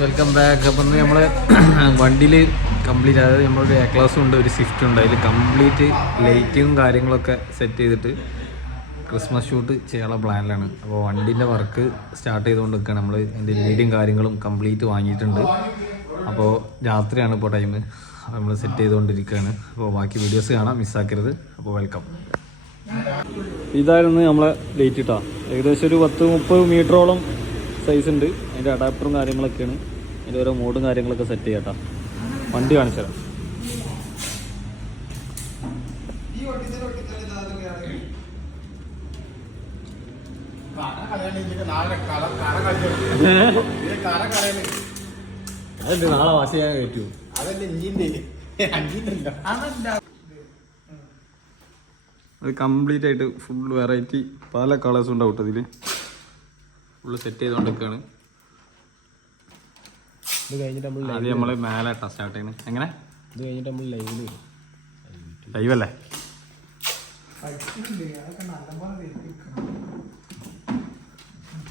Welcome back അപ്പം ഇന്ന് നമ്മൾ വണ്ടിയിൽ കംപ്ലീറ്റ് അതായത് നമ്മളൊരു എ ക്ലാസ്സും ഉണ്ട് ഒരു സ്വിഫ്റ്റ് ഉണ്ട്. അതിൽ കംപ്ലീറ്റ് ലൈറ്റും കാര്യങ്ങളൊക്കെ സെറ്റ് ചെയ്തിട്ട് ക്രിസ്മസ് ഷൂട്ട് ചെയ്യാനുള്ള പ്ലാനിലാണ് അപ്പോൾ വണ്ടീന്റെ വർക്ക് സ്റ്റാർട്ട് ചെയ്തുകൊണ്ട് നിൽക്കുകയാണ് നമ്മൾ അതിന്റെ ലീഡും കാര്യങ്ങളും കംപ്ലീറ്റ് വാങ്ങിയിട്ടുണ്ട്. അപ്പോൾ രാത്രിയാണ് ഇപ്പോൾ ടൈം നമ്മൾ സെറ്റ് ചെയ്തുകൊണ്ടിരിക്കുകയാണ്. അപ്പോൾ ബാക്കി വീഡിയോസ് കാണാം മിസ്സാക്കരുത് അപ്പോൾ വെൽക്കം ഇതായിരുന്നു നമ്മളെ ലൈറ്റ് ഇട്ടാ ഏകദേശം ഒരു പത്ത് മുപ്പത് മീറ്ററോളം സൈസ് ഉണ്ട്. അതിന്റെ അഡാപ്റ്ററും കാര്യങ്ങളൊക്കെയാണ്. അതിന്റെ ഓരോ മോഡും കാര്യങ്ങളൊക്കെ സെറ്റ് ചെയ്യാട്ടോ. വണ്ടി കാണിച്ചു തരാം അതല്ലേ നാളെ വാശി ചെയ്യാൻ കയറ്റൂ അത് കംപ്ലീറ്റ് ആയിട്ട് ഫുൾ വെറൈറ്റി പല കളേഴ്സും ഉണ്ടാവും കേട്ടോ ഇതിൽ ഫുള്ള് സെറ്റ് ചെയ്തുകൊണ്ടിരിക്കുകയാണ് ഇത് കഴിഞ്ഞിട്ട് നമ്മൾ ആദ്യം നമ്മൾ മേലെ സ്റ്റാർട്ട് ചെയ്യുന്നത് എങ്ങനെ? ഇത് കഴിഞ്ഞിട്ട് നമ്മൾ ലൈവിൽ ലൈവ് അല്ലേ?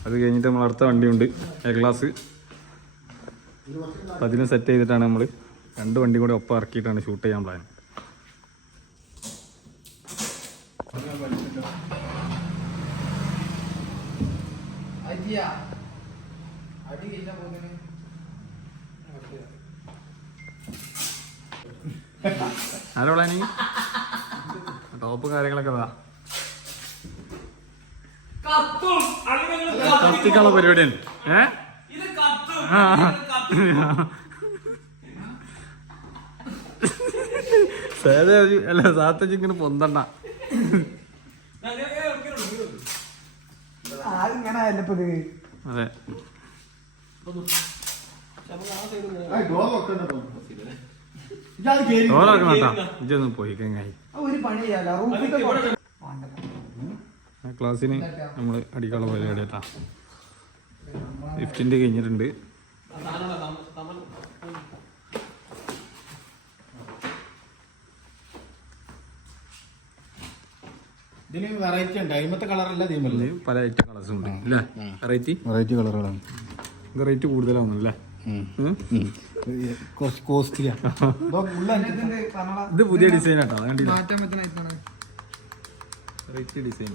അത് കഴിഞ്ഞിട്ട് നമ്മൾ അടുത്ത വണ്ടിയുണ്ട്. എ ക്ലാസ് അപ്പം അതിന് സെറ്റ് ചെയ്തിട്ടാണ് നമ്മൾ രണ്ട് വണ്ടി കൂടി ഒപ്പം ഇറക്കിയിട്ടാണ് ഷൂട്ട് ചെയ്യാൻ പ്ലാൻ ആരോ നീ? ടോപ്പ് കാര്യങ്ങളൊക്കെ വാ കത്തിക്കാനുള്ള പരിപാടിയാണ് ഏ? ആ. അല്ല സാത്തച്ച് ഇങ്ങനെ പൊന്തണ്ട. അതെ. ഓരോക്കെ കേട്ടാ ഇജൊന്നും പോയി കുറച്ച് ആ ക്ലാസ്സിന് നമ്മൾ അടിക്കാനുള്ള പരിപാടി കേട്ടാ. ലിഫ്റ്റിന്റെ കഴിഞ്ഞിട്ടുണ്ട്. പല ഐറ്റം കളേഴ്സും ഉണ്ട്. അല്ലേ വെറൈറ്റി വെറൈറ്റി കളറുകളാണ് ഇത് റേറ്റ് കൂടുതലാവുന്നു അല്ലേ? കുറച്ച് കോസ്റ്റ്ലിയാണ്. ഇത് പുതിയ ഡിസൈൻ ആട്ടോ കണ്ടില്ല. ഡിസൈൻ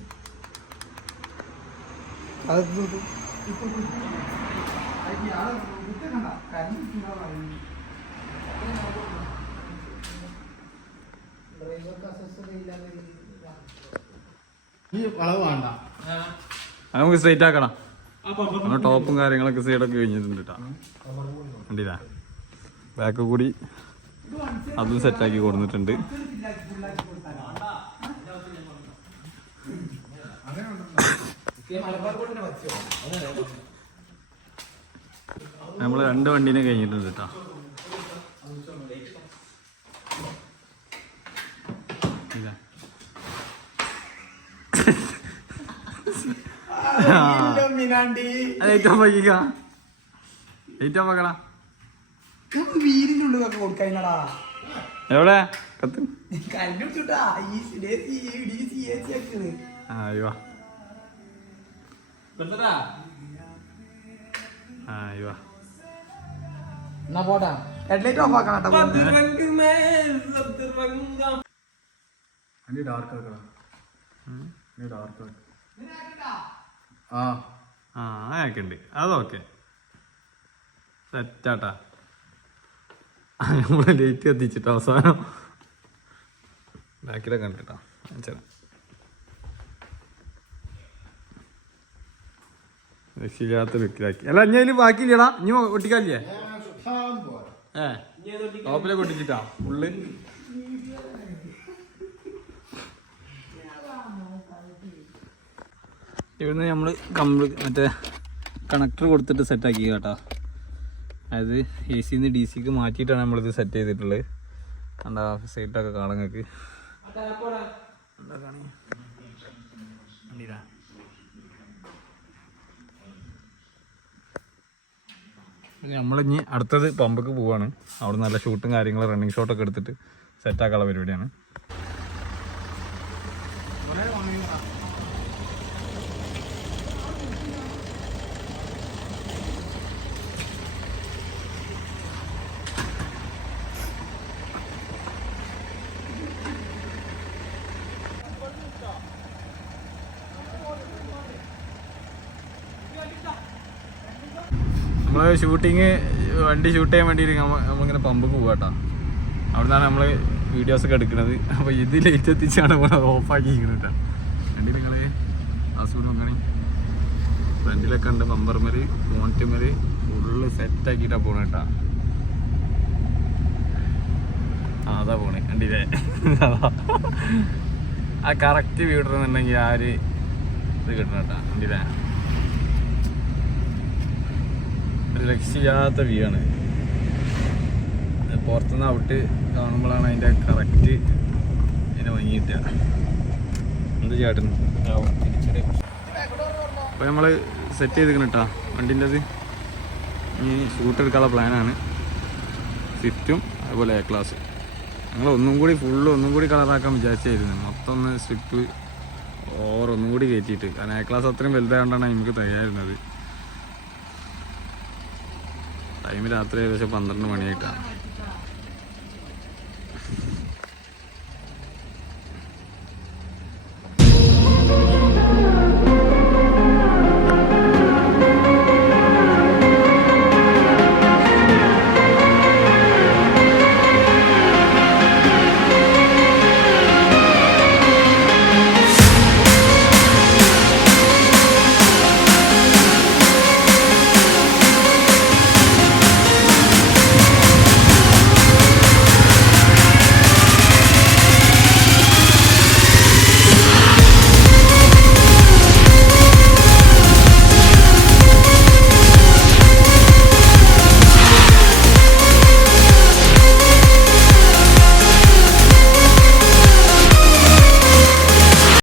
നമുക്ക് സ്ട്രൈറ്റ് ആക്കണം. ടോപ്പും കാര്യങ്ങളൊക്കെ സൈഡൊക്കെ കഴിഞ്ഞിട്ടുണ്ട് കേട്ടോ കണ്ടില്ല? ബാക്ക് കൂടി അതും സെറ്റാക്കി കൊടുത്തിട്ടുണ്ട്. നമ്മൾ രണ്ട് വണ്ടീനെ കഴിഞ്ഞിട്ടുണ്ട് കേട്ടോ. ഏറ്റവും വൈകിക്കാം? ഏറ്റവും വെക്കണ കൊടുക്കാനാടാ. എവിടെ? കത്ത്. കരണ്ട് പിടിച്ചുട്ടാ ഈ ഡി സി എ സി ആക്കിയത് ആ അയ്യോ ആ അയ്യോ എന്നാ പോട്ടാ. ഹെഡ്ലൈറ്റ് ഓഫ് ആക്കണം കേട്ടോ ഡാർക്ക് ആക്കണം ഡാർക്ക് ആ ആ അതൊക്കെ. ഉണ്ട് അതൊക്കെ സെറ്റാട്ടാ നമ്മൾ ലേറ്റ് കത്തിച്ചിട്ട് അവസാനം. ബാക്കിലെ കണ്ടിട്ടാ ചേട്ടാ രക്ഷിക്കാത്ത ലുക്കിലാക്കി അല്ല ഇനി അതിൽ ബാക്കിയില്ലടാ. ഇനി ഒട്ടിക്കാല്ലേ ഏ. ടോപ്പിലൊക്കെ ഒട്ടിച്ചിട്ടാ. ഉള്ളു ഇവിടുന്ന് നമ്മൾ കമ്പ്ലീറ്റ് മറ്റേ കണക്ടർ കൊടുത്തിട്ട് സെറ്റാക്കി കേട്ടോ അതായത് എ നിന്ന് ഡി സിക്ക് മാറ്റിയിട്ടാണ് നമ്മളിത് സെറ്റ് ചെയ്തിട്ടുള്ളത്. എന്താ സൈറ്റൊക്കെ കാണാൻ നിങ്ങൾക്ക്. എന്താ കാണി കണ്ടീരാ നമ്മളിനി അടുത്തത് പമ്പക്ക് പോവാണ്. അവിടെ നല്ല ഷൂട്ടും കാര്യങ്ങളും റണ്ണിങ് ഷോട്ടൊക്കെ എടുത്തിട്ട് സെറ്റാക്കാനുള്ള പരിപാടിയാണ്. നമ്മൾ ഷൂട്ടിങ് വണ്ടി ഷൂട്ട് ചെയ്യാൻ നമ്മ- നമ്മളിങ്ങനെ പമ്പ് പോവാട്ടോ. അവിടുന്നാണ് നമ്മൾ വീഡിയോസ് ഒക്കെ എടുക്കുന്നത്. അപ്പൊ ഇത് ലേറ്റ് എത്തിച്ചാണ് ഇവിടെ ഓഫാക്കിയിരിക്കുന്നത് കേട്ടോ. വണ്ടി അസുഖം നോക്കണേ ഫ്രണ്ടിലൊക്കെ ഉണ്ട് ബമ്പർമേൽ മോണിറ്റുമേൽ ഫുള്ള് സെറ്റ് ആക്കിട്ടാ പോണ കേട്ടാ. അതാ പോണേ. കണ്ടില്ലേ. ആ കറക്റ്റ് വീട്ടിൽ ആ ഒരു ഇത് കിട്ടണം കേട്ടാ. കണ്ടില്ലേ? ഒരു രക്ഷയില്ലാത്ത വ്യൂ ആണ് പുറത്തുനിന്ന് ഔട്ട് കാണുമ്പോഴാണ് അതിന്റെ കറക്റ്റ് അതിനെ വാങ്ങിയിട്ട് എന്ത് ചേട്ടൻ? അപ്പോൾ നമ്മൾ സെറ്റ് ചെയ്തിരിക്കണം കേട്ടോ വണ്ടിന്റെത് ഇനി ഷൂട്ട് എടുക്കാനുള്ള പ്ലാനാണ് സ്വിഫ്റ്റും അതുപോലെ എ ക്ലാസ് ഞങ്ങൾ ഒന്നും കൂടി ഫുള്ള് ഒന്നും കൂടി കളറാക്കാൻ വിചാരിച്ചായിരുന്നു. മൊത്തം ഒന്ന് സ്വിഫ്റ്റ് ഓവർ ഒന്നും കൂടി കയറ്റിയിട്ട്. കാരണം എ ക്ലാസ് അത്രയും വലുതായതുകൊണ്ടാണ് നമുക്ക് തയ്യാറുന്നത് ടൈം രാത്രി ഏകദേശം പന്ത്രണ്ട് മണിയായിട്ടാണ്.